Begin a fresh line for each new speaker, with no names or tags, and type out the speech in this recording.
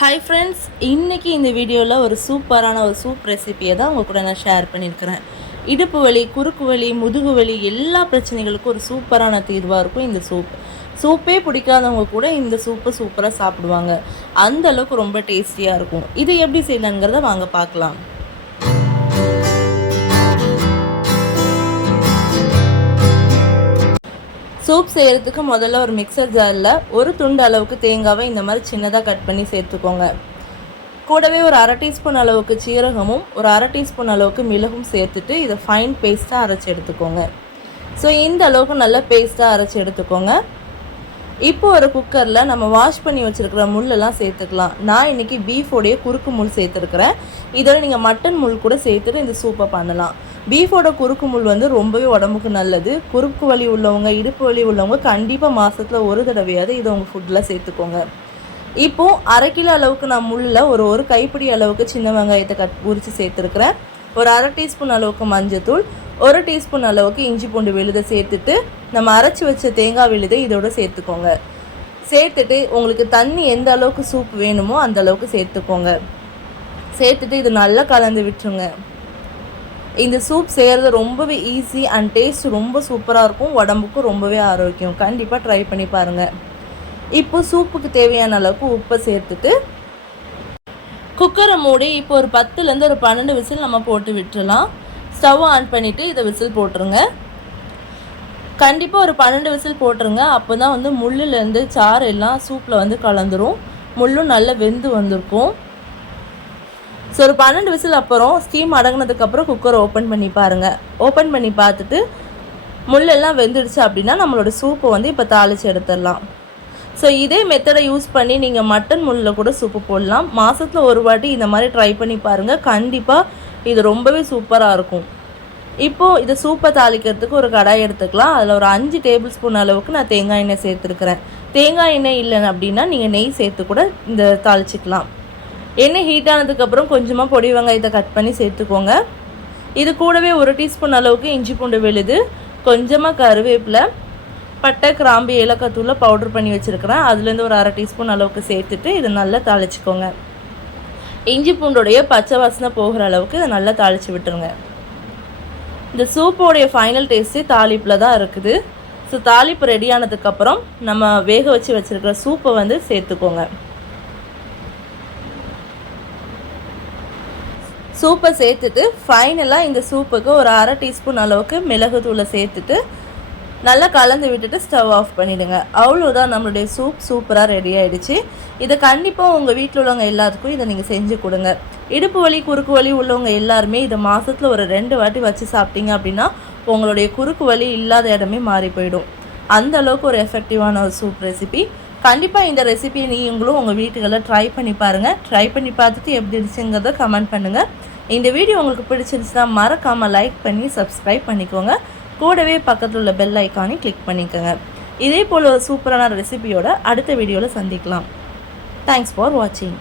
Hi friends இன்றைக்கி இந்த வீடியோவில் ஒரு சூப்பரான ஒரு சூப் ரெசிபியை தான் உங்கள் கூட நான் ஷேர் பண்ணியிருக்கிறேன் இடுப்பு வலி குறுக்கு வலி முதுகு வலி எல்லா பிரச்சனைகளுக்கும் ஒரு சூப்பரான தீர்வாக இருக்கும் இந்த சூப் சூப்பே பிடிக்காதவங்க கூட இந்த சூப்பை சூப்பராக சாப்பிடுவாங்க. அந்த அளவுக்கு ரொம்ப டேஸ்டியாக இருக்கும். இது எப்படி செய்யலாங்கிறத வாங்க பார்க்கலாம். சூப் செய்கிறதுக்கு முதல்ல ஒரு மிக்சர் ஜாரில் ஒரு துண்டு அளவுக்கு தேங்காவை இந்த மாதிரி சின்னதாக கட் பண்ணி சேர்த்துக்கோங்க. கூடவே ஒரு அரை டீஸ்பூன் அளவுக்கு சீரகமும் ஒரு அரை டீஸ்பூன் அளவுக்கு மிளகும் சேர்த்துட்டு இதை ஃபைன் பேஸ்ட்டாக அரைச்சி எடுத்துக்கோங்க. ஸோ இந்த அளவுக்கு நல்லா பேஸ்ட்டாக அரைச்சி எடுத்துக்கோங்க. இப்போ ஒரு குக்கரில் நம்ம வாஷ் பண்ணி வச்சுருக்கிற முள்ளெல்லாம் சேர்த்துக்கலாம். நான் இன்றைக்கி பீஃபோடைய குறுக்கு முள் சேர்த்துருக்குறேன். இதோட நீங்கள் மட்டன் முள் கூட சேர்த்துட்டு இந்த சூப்பை பண்ணலாம். பீஃபோட குறுக்கு முள் வந்து ரொம்பவே உடம்புக்கு நல்லது. குறுக்கு வலி உள்ளவங்க இடுப்பு வலி உள்ளவங்க கண்டிப்பாக மாதத்தில் ஒரு தடவையாவது இதை உங்கள் ஃபுட்டில் சேர்த்துக்கோங்க. இப்போது அரை கிலோ அளவுக்கு நான் முள்ளில் ஒரு ஒரு கைப்பிடி அளவுக்கு சின்ன வெங்காயத்தை கட் உரித்து சேர்த்துருக்குறேன். ஒரு அரை டீஸ்பூன் அளவுக்கு மஞ்சத்தூள் ஒரு டீஸ்பூன் அளவுக்கு இஞ்சி பூண்டு விழுதை சேர்த்துட்டு நம்ம அரைச்சி வச்ச தேங்காய் விழுதை இதோட சேர்த்துக்கோங்க. சேர்த்துட்டு உங்களுக்கு தண்ணி எந்த அளவுக்கு சூப் வேணுமோ அந்த அளவுக்கு சேர்த்துக்கோங்க. சேர்த்துட்டு இது நல்லா கலந்து விட்டுருங்க. இந்த சூப் செய்கிறது ரொம்பவே ஈஸி அண்ட் டேஸ்ட் ரொம்ப சூப்பராக இருக்கும். உடம்புக்கும் ரொம்பவே ஆரோக்கியம். கண்டிப்பாக ட்ரை பண்ணி பாருங்கள் இப்போ சூப்புக்கு தேவையான அளவுக்கு உப்பை சேர்த்துட்டு குக்கரை மூடி இப்போ ஒரு பத்துலேருந்து ஒரு பன்னெண்டு விசில் நம்ம போட்டு விட்டுடலாம் ஸ்டவ் ஆன் பண்ணிவிட்டு இதை விசில் போட்டுருங்க. கண்டிப்பாக ஒரு பன்னெண்டு விசில் போட்டுருங்க. அப்போ தான் வந்து முள்ளுலேருந்து சாறு எல்லாம் சூப்பில் வந்து கலந்துரும். முள்ளும் நல்லா வெந்து வந்திருக்கும். ஸோ ஒரு பன்னெண்டு விசில் அப்புறம் ஸ்டீம் அடங்கினதுக்கப்புறம் குக்கரை ஓப்பன் பண்ணி பாருங்கள் ஓப்பன் பண்ணி பார்த்துட்டு முள்ளெல்லாம் வெந்துடுச்சு அப்படின்னா நம்மளோட சூப்பை வந்து இப்போ தாளித்து எடுத்துடலாம். ஸோ இதே மெத்தடை யூஸ் பண்ணி நீங்கள் மட்டன் முள்ளில் கூட சூப்பு போடலாம். மாதத்தில் ஒரு வாட்டி இந்த மாதிரி ட்ரை பண்ணி பாருங்கள் கண்டிப்பாக இது ரொம்பவே சூப்பராக இருக்கும். இப்போது இதை சூப்பை தாளிக்கிறதுக்கு ஒரு கடாய் எடுத்துக்கலாம். அதில் ஒரு அஞ்சு டேபிள் ஸ்பூன் அளவுக்கு நான் தேங்காய் எண்ணெய் சேர்த்துருக்குறேன். தேங்காய் எண்ணெய் இல்லைன்னு அப்படின்னா நீங்கள் நெய் சேர்த்து கூட இந்த தாளிச்சிக்கலாம். எண்ணெய் ஹீட் ஆனதுக்கப்புறம் கொஞ்சமாக பொடி வெங்காயத்தை கட் பண்ணி சேர்த்துக்கோங்க. இது கூடவே ஒரு டீஸ்பூன் அளவுக்கு இஞ்சி பூண்டு விழுது கொஞ்சமாக கருவேப்பிலை பட்டை கிராம்பு ஏலக்காய் தூளை பவுட்ரு பண்ணி வச்சுருக்கிறேன். அதுலேருந்து ஒரு அரை டீஸ்பூன் அளவுக்கு சேர்த்துட்டு இதை நல்லா தாளிச்சிக்கோங்க. இஞ்சி பூண்டோடைய பச்சை வாசனை போகிற அளவுக்கு இதை நல்லா தாளித்து விட்டுருங்க. இந்த சூப்போடைய ஃபைனல் டேஸ்ட்டே தாளிப்பில் தான் இருக்குது. ஸோ தாளிப்பு ரெடி ஆனதுக்கப்புறம் நம்ம வேக வச்சு வச்சுருக்கிற சூப்பை வந்து சேர்த்துக்கோங்க. சூப்பை சேர்த்துட்டு ஃபைனலாக இந்த சூப்புக்கு ஒரு அரை டீஸ்பூன் அளவுக்கு மிளகு தூளை சேர்த்துட்டு நல்லா கலந்து விட்டுட்டு ஸ்டவ் ஆஃப் பண்ணிவிடுங்க அவ்வளோதான் நம்மளுடைய சூப் சூப்பராக ரெடி ஆகிடுச்சு இதை கண்டிப்பாக உங்கள் வீட்டில் உள்ளவங்க எல்லாத்துக்கும் இதை நீங்கள் செஞ்சு கொடுங்க. இடுப்பு வலி குறுக்கு வலி உள்ளவங்க எல்லாருமே இதை மாதத்தில் ஒரு ரெண்டு வாட்டி வச்சு சாப்பிட்டீங்க அப்படின்னா உங்களுடைய குறுக்கு வலி இல்லாத இடமே மாறி போயிடும். அந்த அளவுக்கு ஒரு எஃபெக்டிவான ஒரு சூப் ரெசிபி கண்டிப்பாக இந்த ரெசிபியை நீங்களும் உங்கள் வீட்டுகளில் ட்ரை பண்ணி பாருங்கள் ட்ரை பண்ணி பார்த்துட்டு எப்படி இருந்துச்சுங்கிறத கமெண்ட் பண்ணுங்கள் இந்த வீடியோ உங்களுக்கு பிடிச்சிருந்துச்சுன்னா மறக்காமல் லைக் பண்ணி சப்ஸ்கிரைப் பண்ணிக்கோங்க. கூடவே பக்கத்தில் உள்ள பெல் ஐக்கானை கிளிக் பண்ணிக்கோங்க. இதே போல் ஒரு சூப்பரான ரெசிபியோட அடுத்த வீடியோவில் சந்திக்கலாம். தேங்க்ஸ் ஃபார் வாட்சிங்